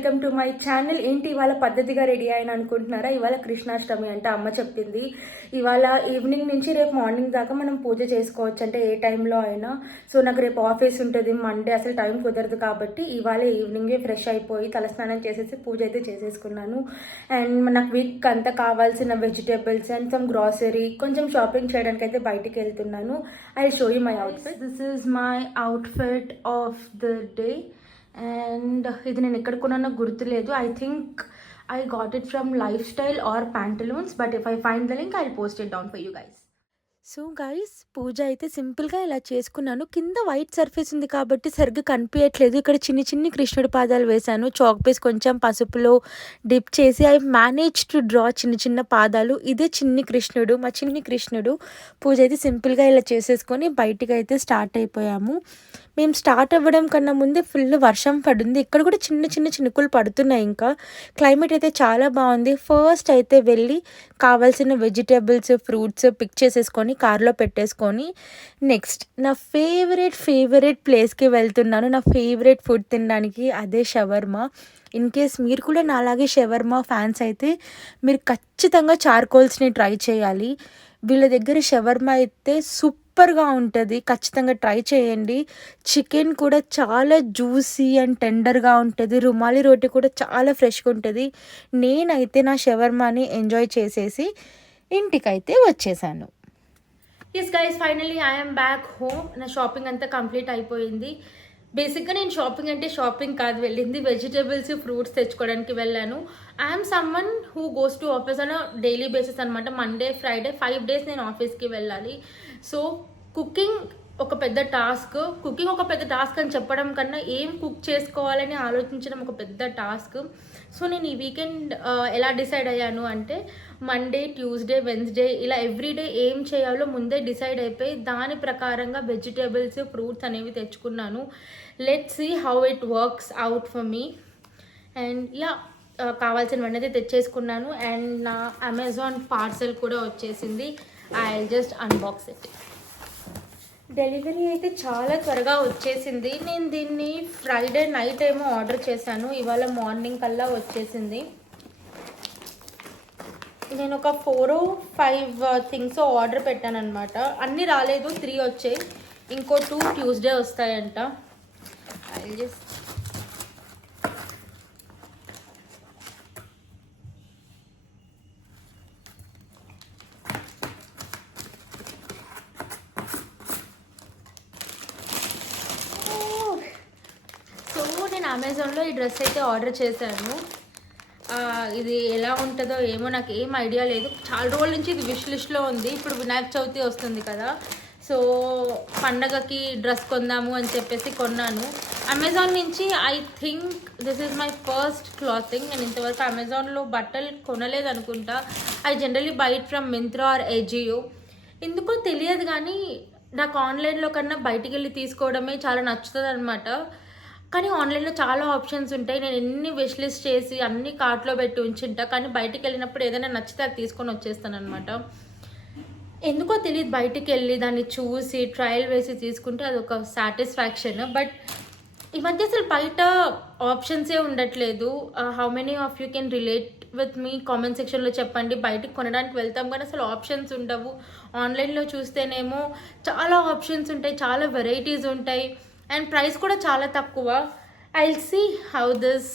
Welcome to my channel. ఏంటి ఇవాళ పద్ధతిగా రెడీ అయిన అనుకుంటున్నారా? ఇవాళ కృష్ణాష్టమి అంటే అమ్మ చెప్పింది. ఇవాళ ఈవినింగ్ నుంచి రేపు మార్నింగ్ దాకా మనం పూజ చేసుకోవచ్చు. అంటే ఏ టైంలో అయినా. సో నాకు రేపు ఆఫీస్ ఉంటుంది. మండే అసలు టైం కుదరదు కాబట్టి ఇవాళ ఈవినింగే ఫ్రెష్ అయిపోయి తలస్నానం చేసేసి పూజ అయితే చేసేసుకున్నాను. అండ్ నాకు వీక్ అంతా కావాల్సిన వెజిటేబుల్స్ అండ్ సమ్ గ్రాసరీ కొంచెం షాపింగ్ చేయడానికి అయితే బయటికి వెళ్తున్నాను. I show you my outfit this is my outfit of the day and ఇది నేను ఎక్కడ కొన్నానో గుర్తులేదు I think I got it from Lifestyle or Pantaloons but if I find the link I post it down for you guys so guys Pooja అయితే సింపుల్గా ఇలా చేసుకున్నాను. కింద వైట్ సర్ఫేస్ ఉంది కాబట్టి సరిగ్గా కనిపించట్లేదు ఇక్కడ చిన్ని చిన్ని కృష్ణుడి పాదాలు వేశాను. చాక్ పీస్ కొంచెం పసుపులో డిప్ చేసి ఐ మేనేజ్ టు డ్రా చిన్న చిన్న పాదాలు. ఇదే చిన్ని కృష్ణుడు మా చిన్ని కృష్ణుడు. పూజ అయితే సింపుల్గా ఇలా చేసేసుకొని బయటికి అయితే స్టార్ట్ అయిపోయాము. మేము స్టార్ట్ అవ్వడం కన్నా ముందే ఫుల్ వర్షం పడింది. ఇక్కడ కూడా చిన్న చిన్న చినుకులు పడుతున్నాయి ఇంకా. క్లైమేట్ అయితే చాలా బాగుంది. ఫస్ట్ అయితే వెళ్ళి కావాల్సిన వెజిటేబుల్స్ ఫ్రూట్స్ పిక్ చేసేసుకొని కార్లో పెట్టేసుకొని నెక్స్ట్ నా ఫేవరెట్ ఫేవరెట్ ప్లేస్కి వెళ్తున్నాను. నా ఫేవరెట్ ఫుడ్ తినడానికి అదే షవర్మా. ఇన్ కేస్ మీరు కూడా నాలాగే షవర్మా ఫ్యాన్స్ అయితే మీరు ఖచ్చితంగా చార్కోల్స్ని ట్రై చేయాలి. వీళ్ళ దగ్గర షవర్మా అయితే సూపర్గా ఉంటుంది. ఖచ్చితంగా ట్రై చేయండి. చికెన్ కూడా చాలా జ్యూసీ అండ్ టెండర్గా ఉంటుంది. రుమాలి రోటి కూడా చాలా ఫ్రెష్గా ఉంటుంది. నేనైతే నా షవర్మాని ఎంజాయ్ చేసేసి ఇంటికైతే వచ్చేసాను. Yes guys finally I'm back home నా షాపింగ్ అంతా కంప్లీట్ అయిపోయింది. బేసిక్గా నేను షాపింగ్ అంటే షాపింగ్ కాదు వెళ్ళింది వెజిటేబుల్స్ ఫ్రూట్స్ తెచ్చుకోవడానికి వెళ్ళాను. I'm someone who goes to office అన్న డైలీ బేసిస్ అనమాట మండే ఫ్రైడే ఫైవ్ డేస్ నేను ఆఫీస్కి వెళ్ళాలి. సో కుకింగ్ ఒక పెద్ద టాస్క్ కుకింగ్ ఒక పెద్ద టాస్క్ అని చెప్పడం కన్నా ఏం కుక్ చేసుకోవాలని ఆలోచించడం ఒక పెద్ద టాస్క్. సో నేను ఈ వీకెండ్ ఎలా డిసైడ్ అయ్యాను అంటే మండే ట్యూస్డే వెన్స్డే ఇలా ఎవ్రీడే ఏం చేయాలో ముందే డిసైడ్ అయిపోయి దాని ప్రకారంగా వెజిటేబుల్స్ ఫ్రూట్స్ అనేవి తెచ్చుకున్నాను. Let see how it works out for me and yeah కావాల్సినవన్నీ అయితే తెచ్చేసుకున్నాను. అండ్ నా అమెజాన్ పార్సల్ కూడా వచ్చేసింది. I just unbox it delivery అయితే చాలా త్వరగా వచ్చేసింది. నేను దీన్ని ఫ్రైడే నైట్ ఏమో ఆర్డర్ చేశాను. ఇవాళ మార్నింగ్ కల్లా వచ్చేసింది. నేను ఒక ఫోర్ ఫైవ్ థింగ్స్ ఆర్డర్ పెట్టాను అనమాట అన్నీ రాలేదు త్రీ వచ్చాయి. ఇంకో టూ ట్యూస్డే వస్తాయంట. ఐ జస్ట్ సో నేను అమెజాన్లో ఈ డ్రెస్ అయితే ఆర్డర్ చేశాను. ఇది ఎలా ఉంటుందో ఏమో నాకు ఏం ఐడియా లేదు. చాలా రోజుల నుంచి ఇది విష్ లిస్ట్లో ఉంది. ఇప్పుడు వినాయక చవితి వస్తుంది కదా. సో పండగకి డ్రెస్ కొందాము అని చెప్పేసి కొన్నాను. అమెజాన్ నుంచి I think this is my first clothing నేను ఇంతవరకు అమెజాన్లో బట్టలు కొనలేదు అనుకుంటా. I generally buy it from Myntra or Ajio ఎందుకో తెలియదు కానీ నాకు ఆన్లైన్లో కన్నా బయటికి వెళ్ళి తీసుకోవడమే చాలా నచ్చుతుంది అనమాట కానీ ఆన్లైన్లో చాలా ఆప్షన్స్ ఉంటాయి. నేను ఎన్ని విష్ లిస్ట్ చేసి అన్ని కార్ట్లో పెట్టి ఉంచింటా కానీ బయటికి వెళ్ళినప్పుడు ఏదైనా నచ్చితే అది తీసుకొని వచ్చేస్తాను అనమాట ఎందుకో తెలియదు బయటికి వెళ్ళి దాన్ని చూసి ట్రయల్ వేసి తీసుకుంటే అది ఒక సాటిస్ఫాక్షన్ బట్ ఈ మధ్య అసలు బయట ఆప్షన్సే ఉండట్లేదు. How many of you can relate with me comment సెక్షన్లో చెప్పండి. బయటకు కొనడానికి వెళ్తాం కానీ అసలు ఆప్షన్స్ ఉండవు. ఆన్లైన్లో చూస్తేనేమో చాలా ఆప్షన్స్ ఉంటాయి చాలా వెరైటీస్ ఉంటాయి. అండ్ ప్రైస్ కూడా చాలా తక్కువ. I see how this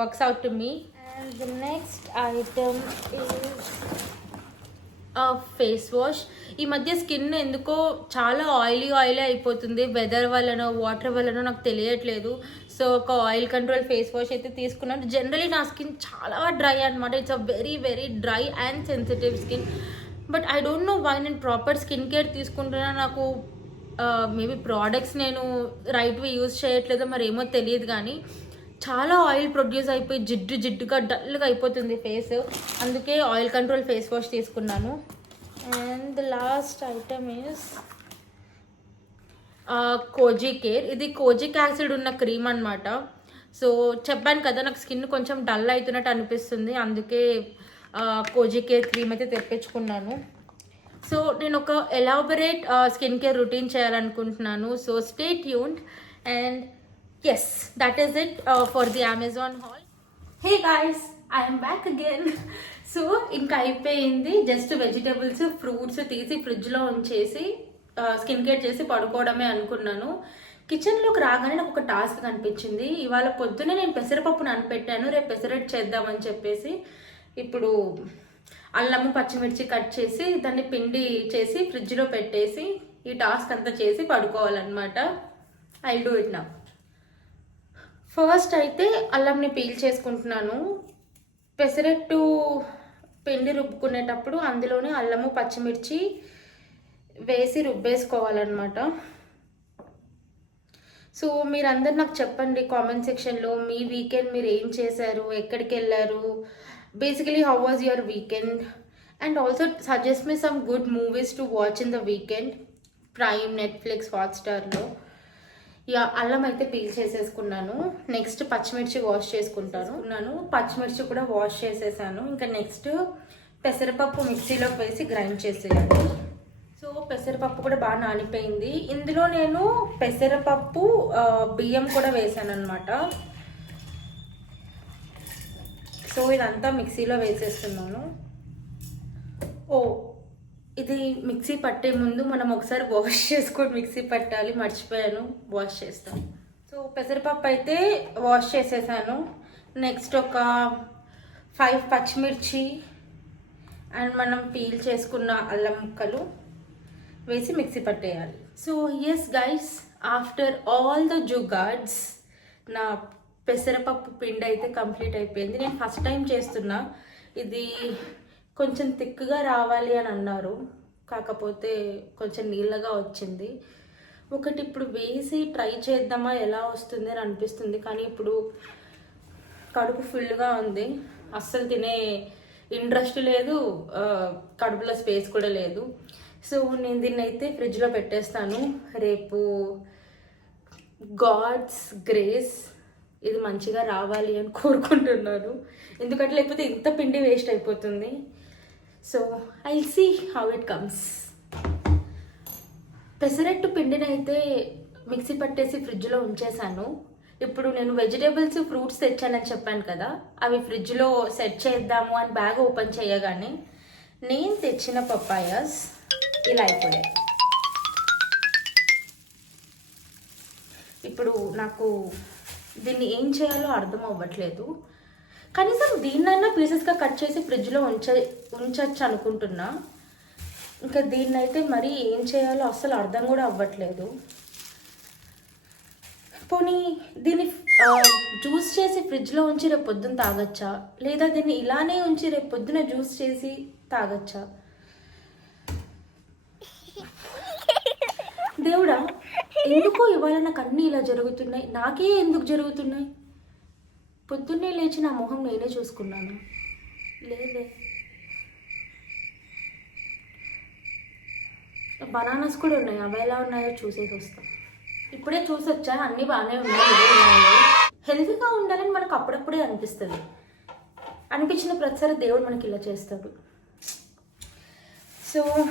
works out to me and the next item face wash ఈ మధ్య స్కిన్ ఎందుకో చాలా ఆయిలీ ఆయిలీ అయిపోతుంది. వెదర్ వల్లనో వాటర్ వల్లనో నాకు తెలియట్లేదు. సో ఒక ఆయిల్ కంట్రోల్ ఫేస్ వాష్ అయితే తీసుకున్నాను. జనరలీ నా స్కిన్ చాలా డ్రై అనమాట it's a very very dry and sensitive skin but I don't know why నేను ప్రాపర్ స్కిన్ కేర్ తీసుకుంటున్నా. నాకు మేబీ ప్రోడక్ట్స్ నేను రైట్ వే యూజ్ చేయట్లేదో మరి ఏమో తెలియదు కానీ చాలా ఆయిల్ ప్రొడ్యూస్ అయిపోయి జిడ్డు జిడ్డుగా డల్గా అయిపోతుంది ఫేస్ అందుకే ఆయిల్ కంట్రోల్ ఫేస్ వాష్ తీసుకున్నాను. And last item is Kozicare ఇది కోజిక్ యాసిడ్ ఉన్న క్రీమ్ అనమాట సో చెప్పాను కదా నాకు స్కిన్ కొంచెం డల్ అవుతున్నట్టు అనిపిస్తుంది. అందుకే కోజీ కేర్ క్రీమ్ అయితే తెప్పించుకున్నాను. సో నేను ఒక ఎలాబరేట్ స్కిన్ కేర్ రొటీన్ చేయాలనుకుంటున్నాను. So stay tuned and yes that is it for the Amazon haul hey guys I'm back again so ఇంకా అయిపోయింది. జస్ట్ వెజిటేబుల్స్ ఫ్రూట్స్ తీసి ఫ్రిడ్జ్లో ఉంచేసి uh, స్కిన్ కేర్ చేసి పడుకోవడమే అనుకున్నాను. కిచెన్లోకి రాగానే నాకు ఒక టాస్క్ కనిపించింది. ఇవాళ పొద్దునే నేను పెసరపప్పు నానపెట్టాను రేపు పెసరట్ చేద్దామని చెప్పేసి. ఇప్పుడు అల్లము పచ్చిమిర్చి కట్ చేసి దాన్ని పిండి చేసి ఫ్రిడ్జ్లో పెట్టేసి ఈ టాస్క్ అంతా చేసి పడుకోవాలన్నమాట. ఐ డూ ఇట్ నా ఫస్ట్ అయితే అల్లంని పీల్ చేసుకుంటున్నాను. పెసరట్టు పిండి రుబ్బుకునేటప్పుడు అందులోనే అల్లము పచ్చిమిర్చి వేసి రుబ్బేసుకోవాలన్నమాట. సో మీరందరు నాకు చెప్పండి కామెంట్ సెక్షన్లో మీ వీకెండ్ మీరు ఏం చేశారు? ఎక్కడికి వెళ్ళారు basically how was your weekend and also suggest me some good movies to watch in the weekend Prime Netflix హాట్స్టార్లో yeah అల్లం అయితే పీల్ చేసేసుకున్నాను. నెక్స్ట్ పచ్చిమిర్చి వాష్ చేసుకుంటాను. ఉన్నాను పచ్చిమిర్చి కూడా వాష్ చేసేసాను. ఇంకా నెక్స్ట్ పెసరపప్పు మిక్సీలోకి వేసి గ్రైండ్ చేసేయాలి. సో పెసరపప్పు కూడా బాగా నానిపోయింది. ఇందులో నేను పెసరపప్పు బియ్యం కూడా వేసాను అనమాట సో ఇదంతా మిక్సీలో వేసేస్తున్నాను. ఓ ఇది మిక్సీ పట్టే ముందు మనం ఒకసారి వాష్ చేసుకొని మిక్సీ పట్టాలి. మర్చిపోయాను వాష్ చేస్తాను సో పెసరపప్పు అయితే వాష్ చేసేసాను. నెక్స్ట్ ఒక ఫైవ్ పచ్చిమిర్చి అండ్ మనం పీల్ చేసుకున్న అల్లం ముక్కలు వేసి mixie పట్టేయాలి. So yes guys after all the jugaads నా పెసరపప్పు పిండి అయితే కంప్లీట్ అయిపోయింది. నేను ఫస్ట్ టైం చేస్తున్నా. ఇది కొంచెం థిక్గా రావాలి అని అన్నారు. కాకపోతే కొంచెం నీళ్ళగా వచ్చింది. ఒకటి ఇప్పుడు వేసి ట్రై చేద్దామా ఎలా వస్తుంది అని అనిపిస్తుంది. కానీ ఇప్పుడు కడుపు ఫుల్గా ఉంది. అస్సలు తినే ఇంట్రెస్ట్ లేదు. కడుపులో స్పేస్ కూడా లేదు. సో నేను దీన్ని అయితే ఫ్రిడ్జ్లో పెట్టేస్తాను. రేపు గాడ్స్ గ్రేస్ ఇది మంచిగా రావాలి అని కోరుకుంటున్నాను. ఎందుకంటే లేకపోతే ఇంత పిండి వేస్ట్ అయిపోతుంది. So I see how it comes pesarattu పిండిని అయితే మిక్సీ పట్టేసి ఫ్రిడ్జ్లో ఉంచేసాను ఇప్పుడు నేను వెజిటేబుల్స్ ఫ్రూట్స్ తెచ్చానని చెప్పాను కదా అవి ఫ్రిడ్జ్లో సెట్ చేద్దాము అని బ్యాగ్ ఓపెన్ చేయగానే నేను తెచ్చిన పప్పాయాస్ ఇలా అయిపోయాయి. ఇప్పుడు నాకు దీన్ని ఏం చేయాలో అర్థం అవ్వట్లేదు. కనీసం దీన్నైనా పీసెస్గా కట్ చేసి ఫ్రిడ్జ్లో ఉంచ ఉంచచ్చు అనుకుంటున్నా. ఇంకా దీన్నైతే మరి ఏం చేయాలో అస్సలు అర్థం కూడా అవ్వట్లేదు. పోనీ దీన్ని జ్యూస్ చేసి ఫ్రిడ్జ్లో ఉంచి రేపు పొద్దున తాగొచ్చా? లేదా దీన్ని ఇలానే ఉంచి రేపు పొద్దున జ్యూస్ చేసి తాగొచ్చా? దేవుడా ఎందుకో ఇవాళ నాకు అన్నీ ఇలా జరుగుతున్నాయి? నాకే ఎందుకు జరుగుతున్నాయి? పొద్దున్నే లేచి నా మొహం నేనే చూసుకున్నాను. లేదే. బనానాస్ కూడా ఉన్నాయి. అవి ఎలా ఉన్నాయో చూసేసి వస్తాం. ఇప్పుడే చూసొచ్చా? అన్నీ బాగానే ఉన్నాయి. ఉన్నాయి. హెల్తీగా ఉండాలని మనకు అప్పుడప్పుడే అనిపిస్తుంది. అనిపించిన ప్రతిసారి దేవుడు మనకి ఇలా చేస్తాడు. సో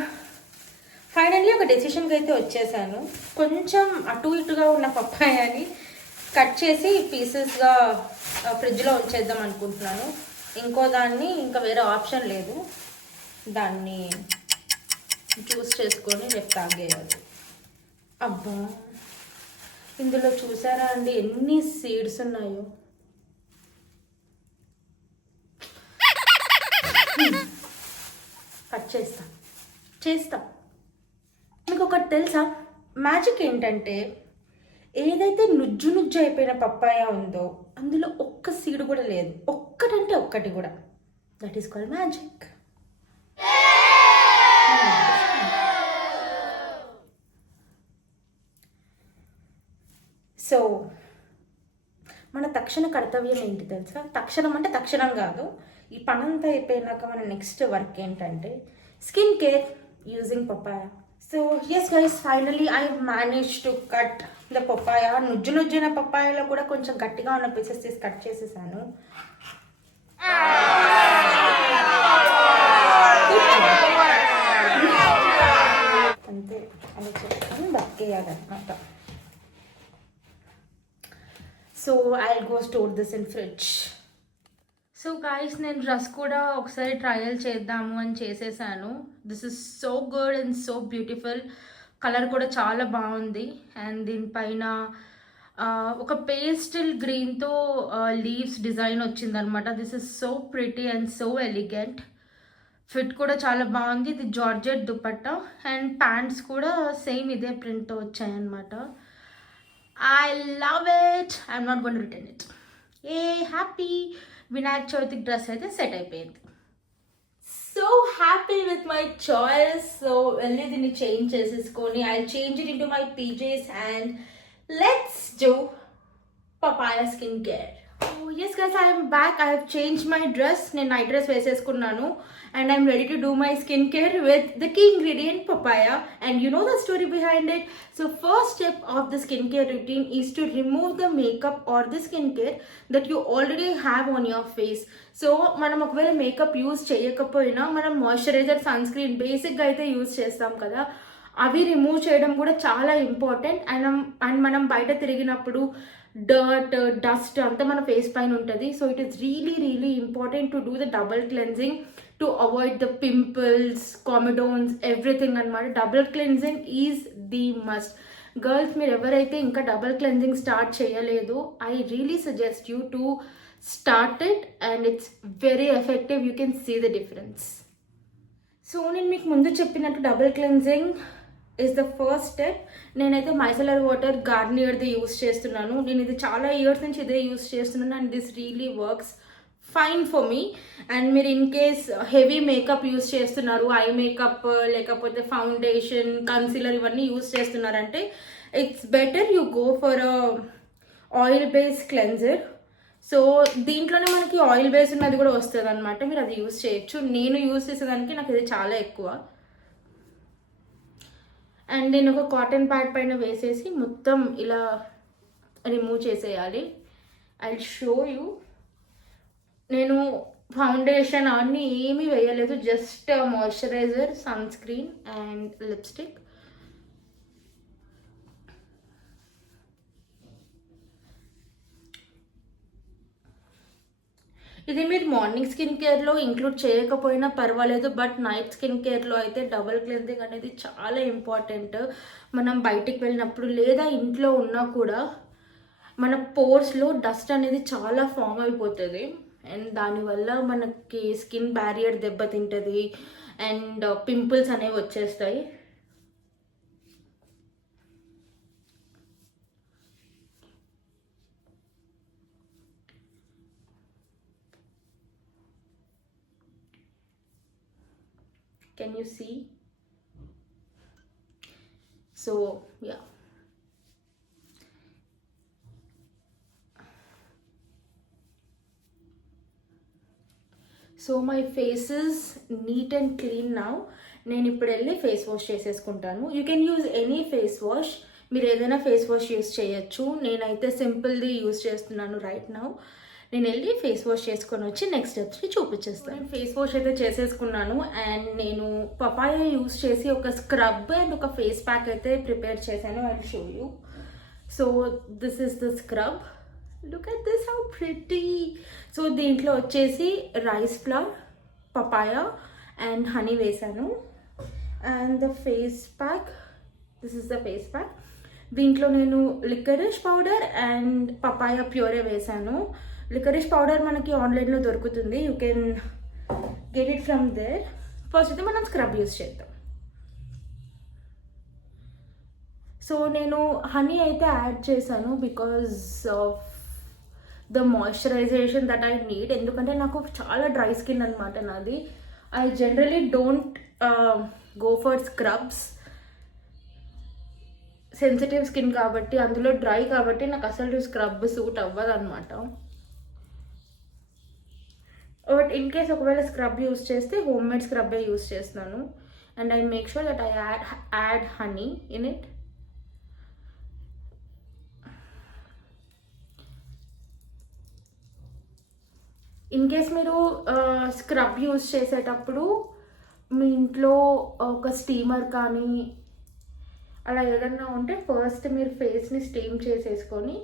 ఫైనల్లీ ఒక డెసిషన్కి అయితే వచ్చేసాను. కొంచెం అటు ఇటుగా ఉన్న పప్పాయని కట్ చేసి పీసెస్గా ఫ్రిడ్జ్లో ఉంచేద్దాం అనుకుంటున్నాను. ఇంకో దాన్ని ఇంకా వేరే ఆప్షన్ లేదు. దాన్ని జ్యూస్ చేసుకొని రేపు తాగేయాలి. అబ్బా! ఇందులో చూసారా అండి ఎన్ని సీడ్స్ ఉన్నాయో? కట్ చేస్తా. చేస్తా. ఒకటి తెలుసా? మ్యాజిక్ ఏంటంటే ఏదైతే నుజ్జు నుజ్జు అయిపోయిన పప్పాయ ఉందో అందులో ఒక్క సీడ్ కూడా లేదు. ఒక్కటంటే ఒక్కటి కూడా. That is called magic so మన తక్షణ కర్తవ్యం ఏంటి తెలుసా? తక్షణం అంటే తక్షణం కాదు. ఈ పనంతా అయిపోయినాక మన నెక్స్ట్ వర్క్ ఏంటంటే skin care using papaya so yes guys finally I manage to cut the papaya నుజ్జు నుజ్జున పపాయలో కూడా కొంచెం గట్టిగా ఉన్న పీసెస్ తీసి కట్ చేసేసాను అంతే అలా చెప్తాను బతికేయాలన్నమాట so I go store this in fridge so guys నేను డ్రెస్ కూడా ఒకసారి ట్రయల్ చేద్దాము అని చేసేసాను. This is so good and so beautiful colour కూడా చాలా బాగుంది. అండ్ దీనిపైన ఒక పేస్టల్ గ్రీన్తో లీవ్స్ డిజైన్ వచ్చిందనమాట. This is so pretty and so elegant fit కూడా చాలా బాగుంది. ఇది జార్జెట్ దుపట్టా. అండ్ ప్యాంట్స్ కూడా సేమ్ ఇదే ప్రింట్తో వచ్చాయన్నమాట. I love it I'm not gonna return it a happy Vinayaka చవితికి డ్రెస్ అయితే సెట్ అయిపోయింది. So happy with my choice so వెళ్ళి దీన్ని చేంజ్ చేసేసుకొని I change it into my PJs and let's do papaya skin care yes guys I'm back I have change my dress నేను night dress వేసేసుకున్నాను. And I'm ready to do my skin care with the key ingredient papaya and you know the story behind it so first step of the skin care routine is to remove the makeup or the skin care that you already have on your face so మనం ఒకవేళ makeup use చేయకపోయినా మనం moisturiser sun screen బేసిక్గా అయితే use చేస్తాం కదా. అవి remove చేయడం కూడా చాలా ఇంపార్టెంట్ అండ్ అండ్ మనం బయట తిరిగినప్పుడు డర్ట్ డస్ట్ అంతా మన ఫేస్ పైన ఉంటుంది. So it is really really important to do the double cleansing to avoid the pimples comedones everything అనమాట double cleansing is the must girls మీరు ఎవరైతే ఇంకా డబుల్ క్లెన్జింగ్ స్టార్ట్ చేయలేదు I really suggest you to start it and it's very effective you can see the difference so నేను మీకు ముందు చెప్పినట్టు double cleansing is the first step నేనైతే micellar water గార్నియర్ది use చేస్తున్నాను. నేను ఇది చాలా ఇయర్స్ నుంచి ఇదే యూస్ చేస్తున్నాను and this really works fine for me. And మీరు in case heavy makeup use చేస్తున్నారు ఐ మేకప్ లేకపోతే ఫౌండేషన్ కన్సీలర్ ఇవన్నీ యూస్ చేస్తున్నారంటే it's better you go for oil base cleanser so దీంట్లోనే మనకి ఆయిల్ బేస్ ఉన్నది కూడా వస్తుంది అనమాట మీరు అది యూస్ చేయొచ్చు. నేను యూస్ చేసేదానికి నాకు ఇది చాలా ఎక్కువ. అండ్ నేను ఒక కాటన్ ప్యాడ్ పైన వేసేసి మొత్తం ఇలా రిమూవ్ చేసేయాలి. ఐ షో యూ నేను ఫౌండేషన్ అన్నీ ఏమీ వేయలేదు just moisturiser sunscreen and lipstick ఇది మీరు మార్నింగ్ స్కిన్ కేర్లో ఇంక్లూడ్ చేయకపోయినా పర్వాలేదు బట్ నైట్ స్కిన్ కేర్లో అయితే డబుల్ క్లెన్జింగ్ అనేది చాలా ఇంపార్టెంట్ మనం బయటికి వెళ్ళినప్పుడు లేదా ఇంట్లో ఉన్నా కూడా మన పోర్స్లో డస్ట్ అనేది చాలా ఫామ్ అయిపోతుంది. అండ్ దానివల్ల మనకి స్కిన్ బ్యారియర్ దెబ్బతింటుంది. అండ్ పింపుల్స్ అనేవి వచ్చేస్తాయి. Can you see so yeah so my face neat and clean now నేను ఇప్పుడు వెళ్ళి ఫేస్ వాష్ చేసేసుకుంటాను. You can use any face wash మీరు ఏదైనా ఫేస్ వాష్ యూస్ చేయొచ్చు. నేనైతే సింపుల్ది యూస్ చేస్తున్నాను రైట్ నౌ నేను వెళ్ళి ఫేస్ వాష్ చేసుకొని వచ్చి నెక్స్ట్ స్టెప్స్ని చూపించేస్తాను నేను ఫేస్ వాష్ అయితే చేసేసుకున్నాను అండ్ నేను పపాయ యూస్ చేసి ఒక స్క్రబ్ అండ్ ఒక ఫేస్ ప్యాక్ అయితే ప్రిపేర్ చేశాను. I show you so this is the scrub look at this how pretty so దీంట్లో వచ్చేసి rice flour papaya and honey వేసాను and the face pack this is the face pack దీంట్లో నేను liquorice powder and papaya puree వేసాను liquorice powder మనకి ఆన్లైన్లో దొరుకుతుంది. You can get it from there first అయితే మనం స్క్రబ్ యూస్ చేద్దాం. సో నేను హనీ అయితే యాడ్ చేశాను because of the moisturisation that I need ఎందుకంటే నాకు చాలా డ్రై స్కిన్ అనమాట నాది. I generally don't go for scrubs sensitive skin కాబట్టి అందులో డ్రై కాబట్టి నాకు అసలు స్క్రబ్ సూట్ అవ్వదు అనమాట బట్ ఇన్ కేస్ ఒకవేళ స్క్రబ్ యూస్ చేస్తే హోమ్ మేడ్ స్క్రబ్బే యూస్ చేస్తున్నాను. And I make sure that I add add honey in it in case మీరు uh, స్క్రబ్ యూస్ చేసేటప్పుడు మీ ఇంట్లో ఒక స్టీమర్ కానీ అలా ఏదన్నా ఉంటే ఫస్ట్ మీరు ఫేస్ని స్టీమ్ చేసేసుకొని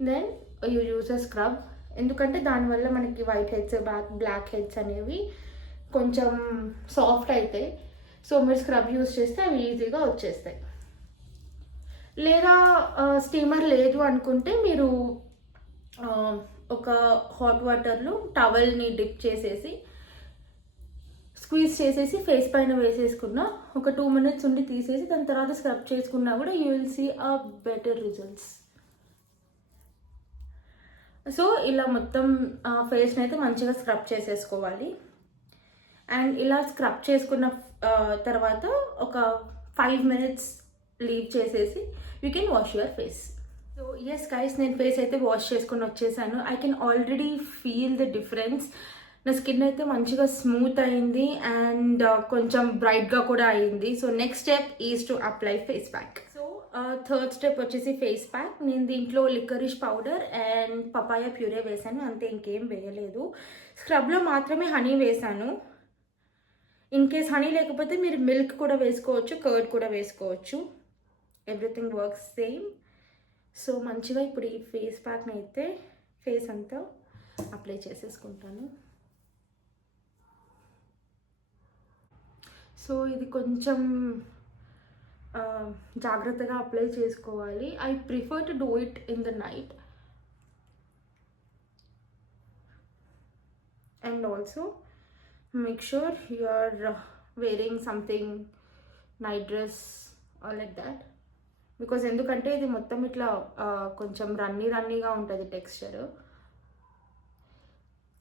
then you use a scrub ఎందుకంటే దానివల్ల మనకి white heads black black heads అనేవి కొంచెం సాఫ్ట్ అవుతాయి సో మీరు స్క్రబ్ యూస్ చేస్తే అవి ఈజీగా వచ్చేస్తాయి. లేదా స్టీమర్ లేదు అనుకుంటే మీరు ఒక హాట్ వాటర్లో టవల్ని డిప్ చేసేసి స్క్వీజ్ చేసేసి ఫేస్ పైన వేసేసుకున్న ఒక టూ మినిట్స్ ఉండి తీసేసి దాని తర్వాత స్క్రబ్ చేసుకున్నా కూడా you will see a better results so ఇలా మొత్తం ఫేస్ని అయితే మంచిగా స్క్రబ్ చేసేసుకోవాలి. అండ్ ఇలా స్క్రబ్ చేసుకున్న తర్వాత ఒక ఫైవ్ మినిట్స్ లీవ్ చేసేసి you can wash your face so yes guys నేను ఫేస్ అయితే వాష్ చేసుకుని వచ్చేసాను. I can already feel the difference నా స్కిన్ అయితే మంచిగా స్మూత్ అయింది అండ్ కొంచెం బ్రైట్గా కూడా అయింది. So next step is to apply face pack third step వచ్చేసి ఫేస్ ప్యాక్ నేను దీంట్లో liquorice powder and papaya puree వేసాను అంతే ఇంకేం వేయలేదు. స్క్రబ్లో మాత్రమే హనీ వేసాను ఇన్ కేస్ హనీ లేకపోతే మీరు మిల్క్ కూడా వేసుకోవచ్చు కర్డ్ కూడా వేసుకోవచ్చు. ఎవ్రీథింగ్ వర్క్స్ సేమ్ సో మంచిగా ఇప్పుడు ఈ ఫేస్ ప్యాక్ని అయితే ఫేస్ అంతా అప్లై చేసేసుకుంటాను. సో ఇది కొంచెం జాగ్రత్తగా అప్లై చేసుకోవాలి. I prefer to do it in the night and also make sure you are wearing something night dress all or like because ఎందుకంటే ఇది మొత్తం ఇట్లా కొంచెం రన్నీ రన్నీగా ఉంటుంది టెక్స్చర్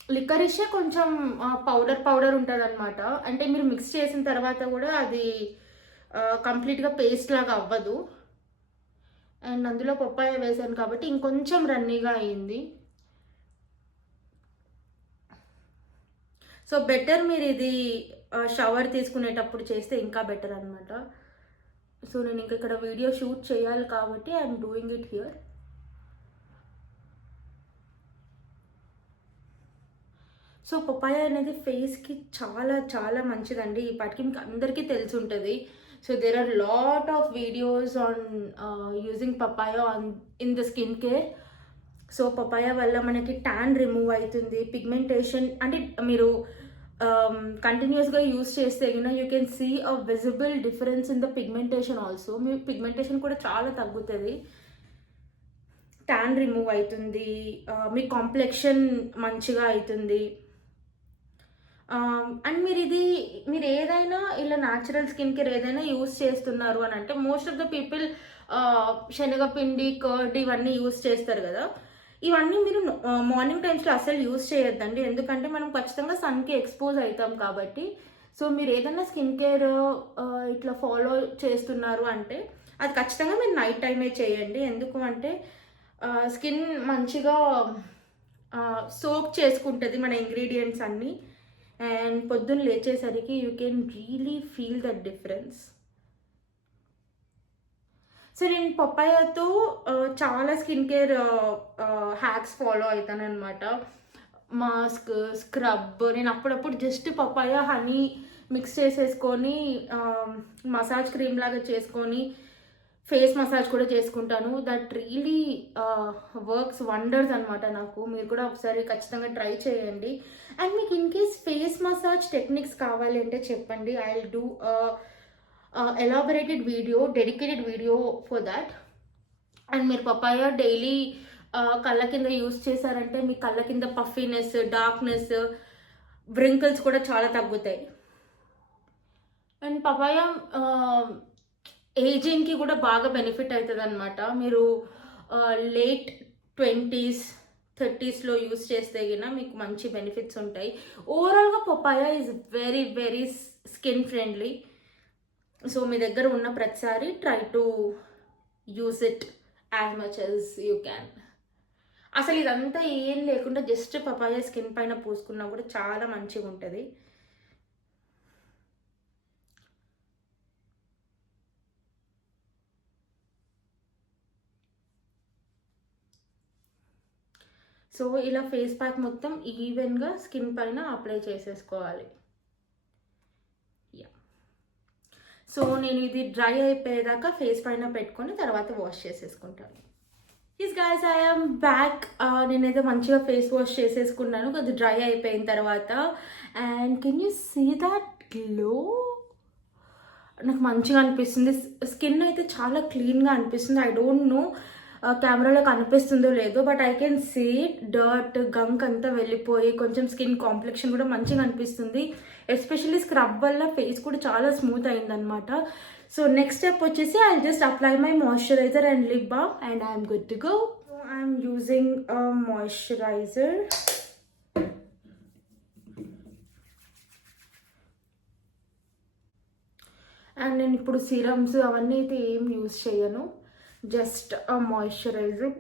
లిక్కరిషే కొంచెం పౌడర్ పౌడర్ ఉంటుంది అనమాట అంటే మీరు మిక్స్ చేసిన తర్వాత కూడా అది కంప్లీట్గా పేస్ట్ లాగా అవ్వదు. అండ్ అందులో పప్పాయ వేసాను కాబట్టి ఇంకొంచెం రన్నీగా అయింది. సో బెటర్ మీరు ఇది షవర్ తీసుకునేటప్పుడు చేస్తే ఇంకా బెటర్ అనమాట సో నేను ఇంకా ఇక్కడ వీడియో షూట్ చేయాలి కాబట్టి I'm doing it here. So papaya అనేది ఫేస్కి చాలా చాలా మంచిదండి. ఈ పాటికి మీకు అందరికీ తెలిసి ఉంటుంది. So there are lot of videos on using papaya on in the skin care so papaya వల్ల మనకి ట్యాన్ రిమూవ్ అవుతుంది పిగ్మెంటేషన్ అంటే మీరు um, కంటిన్యూస్గా యూస్ చేస్తే you know you can see a visible difference in the pigmentation also me pigmentation కూడా చాలా తగ్గుతుంది. ట్యాన్ రిమూవ్ అవుతుంది uh, మీ కాంప్లెక్షన్ మంచిగా అవుతుంది. అండ్ మీరు ఇది మీరు ఏదైనా ఇలా న్యాచురల్ స్కిన్ కేర్ ఏదైనా యూస్ చేస్తున్నారు అని అంటే మోస్ట్ ఆఫ్ ద పీపుల్ శనగపిండి కర్డ్ ఇవన్నీ యూస్ చేస్తారు కదా. ఇవన్నీ మీరు మార్నింగ్ టైమ్స్లో అసలు యూస్ చేయొద్దండి. ఎందుకంటే మనం ఖచ్చితంగా సన్కి ఎక్స్పోజ్ అవుతాం కాబట్టి. సో మీరు ఏదైనా స్కిన్ కేర్ ఇట్లా ఫాలో చేస్తున్నారు అంటే అది ఖచ్చితంగా మీరు నైట్ టైమే చేయండి. ఎందుకు అంటే స్కిన్ మంచిగా సోక్ చేసుకుంటుంది మన ఇంగ్రీడియంట్స్ అన్నీ. అండ్ పొద్దున్న లేచేసరికి you can really feel that difference so నేను పప్పాయతో uh, చాలా స్కిన్ కేర్ హ్యాక్స్ ఫాలో అవుతాను అనమాట మాస్క్ స్క్రబ్ నేను అప్పుడప్పుడు జస్ట్ పప్పాయ హనీ మిక్స్ చేసేసుకొని um, మసాజ్ క్రీమ్ లాగా చేసుకొని ఫేస్ మసాజ్ కూడా చేసుకుంటాను. దట్ రియలీ వర్క్స్ వండర్స్ అనమాట నాకు. మీరు కూడా ఒకసారి ఖచ్చితంగా ట్రై చేయండి. అండ్ మీకు in case face massage techniques కావాలి అంటే చెప్పండి. I will do elaborated video dedicated video for that and మీరు పపాయ డైలీ uh, కళ్ళ కింద యూస్ చేశారంటే మీ కళ్ళ కింద పఫీనెస్ డార్క్నెస్ వ్రింకిల్స్ కూడా చాలా తగ్గుతాయి. అండ్ పపాయ uh, ఏజింగ్కి కూడా బాగా బెనిఫిట్ అవుతుంది అనమాట మీరు లేట్ ట్వంటీస్ థర్టీస్లో యూస్ చేస్తే గిన మీకు మంచి బెనిఫిట్స్ ఉంటాయి. ఓవరాల్గా papaya is very very skin friendly. So మీ దగ్గర ఉన్న ప్రతిసారి try to use it as much as you can. అసలు ఇదంతా ఏం లేకుండా జస్ట్ పపాయ స్కిన్ పైన పూసుకున్నా కూడా చాలా మంచిగా ఉంటుంది సో ఇలా ఫేస్ ప్యాక్ మొత్తం ఈవెన్గా స్కిన్ పైన అప్లై చేసేసుకోవాలి. యా సో నేను ఇది డ్రై అయిపోయేదాకా ఫేస్ పైన పెట్టుకొని తర్వాత వాష్ చేసేసుకుంటాను. ఈస్ గాయస్ ఐఎమ్ బ్యాక్ నేనైతే మంచిగా ఫేస్ వాష్ చేసేసుకున్నాను. అది డ్రై అయిపోయిన తర్వాత. And can you see that glow నాకు మంచిగా అనిపిస్తుంది. స్కిన్ అయితే చాలా క్లీన్గా అనిపిస్తుంది. ఐ డోంట్ నో కెమెరాలో కనిపిస్తుందో లేదో but I can see dirt gunk అంతా వెళ్ళిపోయి కొంచెం స్కిన్ కాంప్లెక్షన్ కూడా మంచిగా అనిపిస్తుంది. ఎస్పెషల్లీ స్క్రబ్ వల్ల ఫేస్ కూడా చాలా స్మూత్ అయిందనమాట సో నెక్స్ట్ స్టెప్ వచ్చేసి I just apply my moisturiser and lip balm and I'm good to go I'm using moisturiser and నేను ఇప్పుడు సీరమ్స్ అవన్నీ అయితే ఏం యూజ్ చేయను. జస్ట్ ఆ మాయిశ్చరైజర్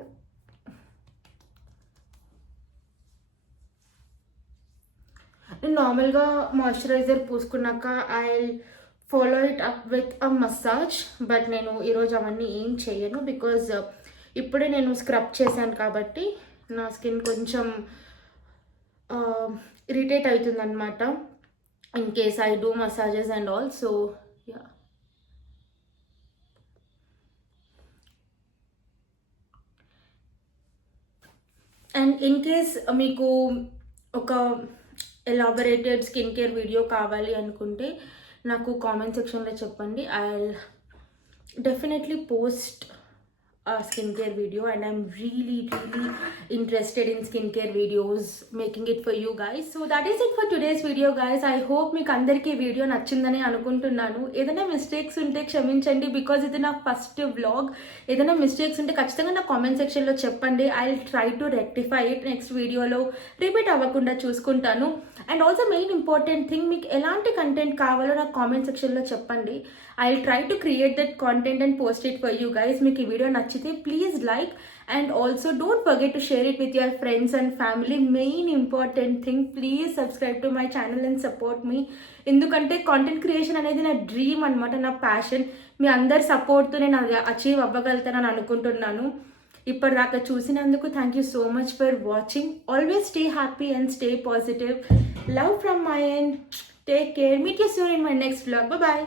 నేను నార్మల్గా moisturiser పూసుకున్నాక I follow it up with a massage but నేను ఈరోజు అవన్నీ ఏం చేయను బికాజ్ uh, ఇప్పుడే నేను స్క్రబ్ చేశాను కాబట్టి నా స్కిన్ కొంచెం uh, ఇరిటేట్ అవుతుందన్నమాట. In case I do massages and all so yeah and in case మీకు ఒక ఎలాబరేటెడ్ స్కిన్ కేర్ వీడియో కావాలి అనుకుంటే నాకు కామెంట్ సెక్షన్లో చెప్పండి. I definitely post skin care video and I'm really really interested in skin care videos making it for you guys so that is it for today's video guys I hope మీకు అందరికీ video నచ్చిందని అనుకుంటున్నాను. ఏదైనా mistakes ఉంటే క్షమించండి because ఇది నా first vlog ఏదైనా మిస్టేక్స్ ఉంటే ఖచ్చితంగా నా కామెంట్ సెక్షన్లో చెప్పండి. I try to rectify it next వీడియోలో రిపీట్ అవ్వకుండా చూసుకుంటాను. And also main important thing మీకు ఎలాంటి కంటెంట్ కావాలో నాకు కామెంట్ సెక్షన్లో చెప్పండి. I try to create that content and post it for you guys మీకు ఈ వీడియో నచ్చితే please like and also don't forget to share it with your friends and family main important thing please subscribe to my channel and support మీ ఎందుకంటే content creation అనేది నా dream అనమాట నా passion మీ అందరి సపోర్ట్తో నేను అది అచీవ్ అవ్వగలుగుతానని అనుకుంటున్నాను. ఇప్పటిదాకా చూసినందుకు thank you so much for watching always stay happy and stay positive love from my and take care meet you soon in my next blog bye